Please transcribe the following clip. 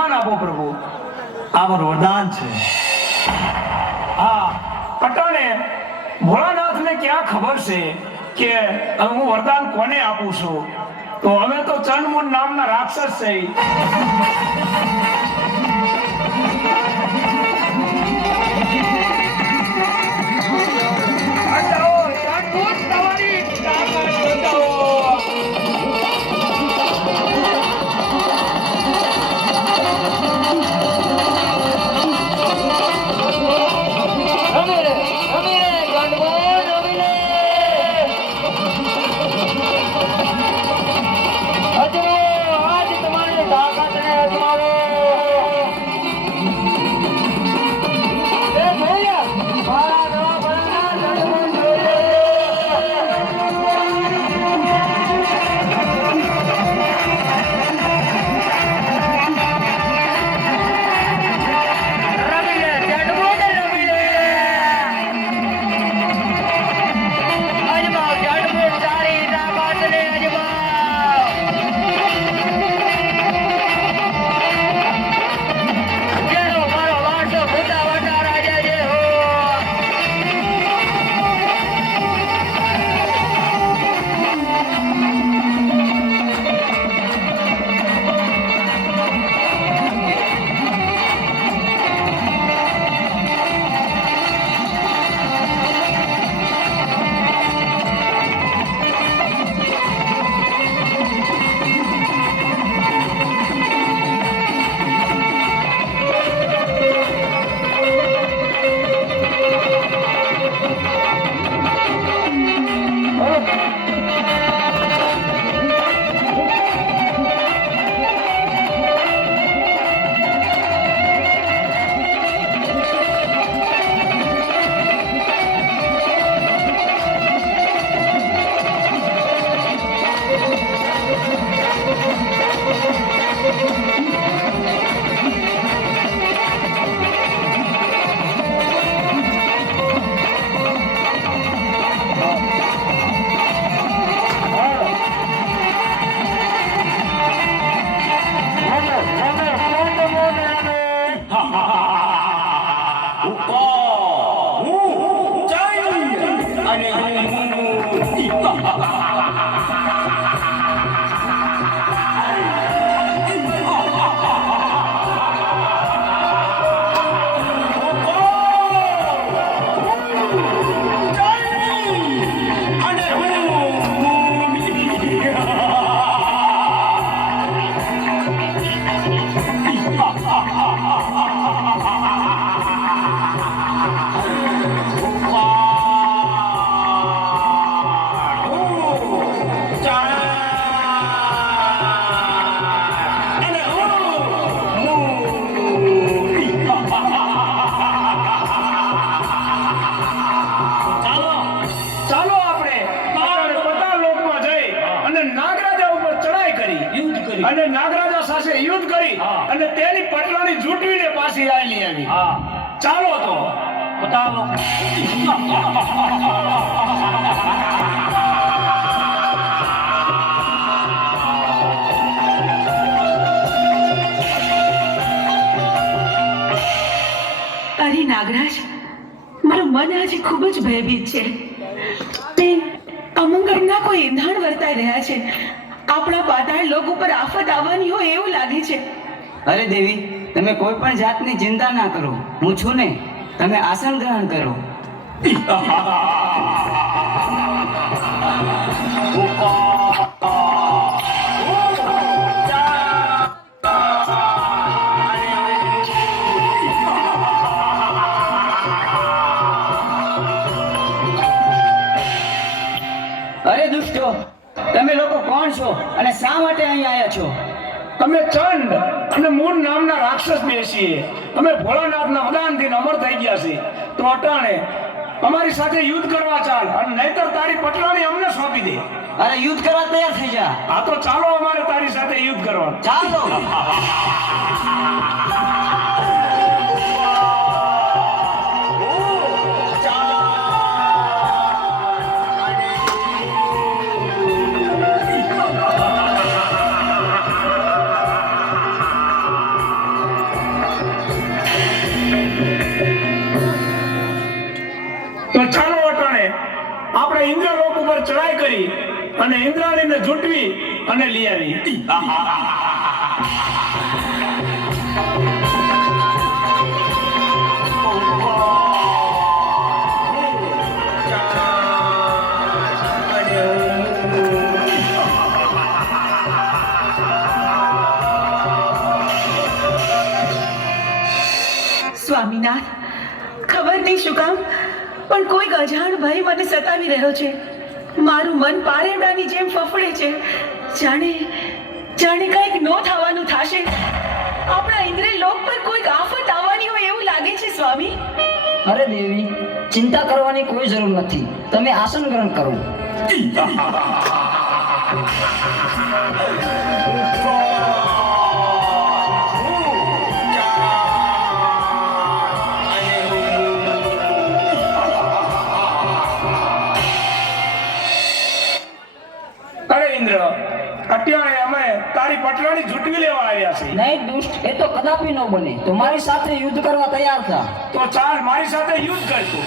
વરદાન આપો પ્રભુ. આ મારું વરદાન છે. હા, અટાણે ભોળાનાથને ક્યાં ખબર છે કે હું વરદાન કોને આપું છું? તો અમે તો ચંડમુંડ નામના રાક્ષસ છે. અને નાગરાજા સાથે યુદ્ધ કરી અને તેની પટલાણી જૂટવીને પાછી આવેલી આવી. ચાલો તો બતાવો. અરે નાગરાજ, મારું મન આજે ખૂબ જ ભયભીત છે. તે અમંગળના કોઈ ઇંધણ વર્તાઈ રહ્યા છે. આપણા પાતાળ લોક ઉપર આફત આવવાની હોય એવું લાગે છે. અરે દેવી, તમે કોઈ પણ જાતની ચિંતા ના કરો. હું છું ને, તમે આસન ગ્રહણ કરો. અરે દુષ્ટો, તમે લોકો કોણ છો અને શા માટે અહીં આવ્યા છો? અમે ચંડ અને મૂળ નામના રાક્ષસ બેસીએ. અમે ભોળાનાથના વરદાનથી અમર થઈ ગયા છે. તો અટાણે અમારી સાથે યુદ્ધ કરવા ચાલ, અને નહીતર તારી પટલાણી અમને સોંપી દે. અરે યુદ્ધ કરવા તૈયાર થઈ જા. હા તો ચાલો અમારે તારી સાથે યુદ્ધ કરવા. ચાલો. આપણે ઇન્દ્રલોક ઉપર ચડાઈ કરી અને ઇન્દ્રાણીને ઝૂંટવી અને લઈ આવી. સ્વામીનાથ, ખબર નહીં શું કામ પણ કોઈક અજાણ ભય મને સતાવી રહ્યો છે. મારું મન પારેવડાની જેમ ફફડે છે. જાણે જાણે કંઈક નો થવાનું થશે. આપણા ઇન્દ્રિય લોક પર કોઈક આફત આવવાની હોય એવું લાગે છે સ્વામી. અરે દેવી, ચિંતા કરવાની કોઈ જરૂર નથી. તમે આસન ગ્રહણ કરો. અરે ઇન્દ્ર, અત્યારે અમે તારી પટરાણી ઝૂંટવી લેવા આવ્યા છીએ. નહીં દુષ્ટ, એ તો કદાપી ન બને. તમારી સાથે યુદ્ધ કરવા તૈયાર થા. તો ચાલ મારી સાથે યુદ્ધ કરતું.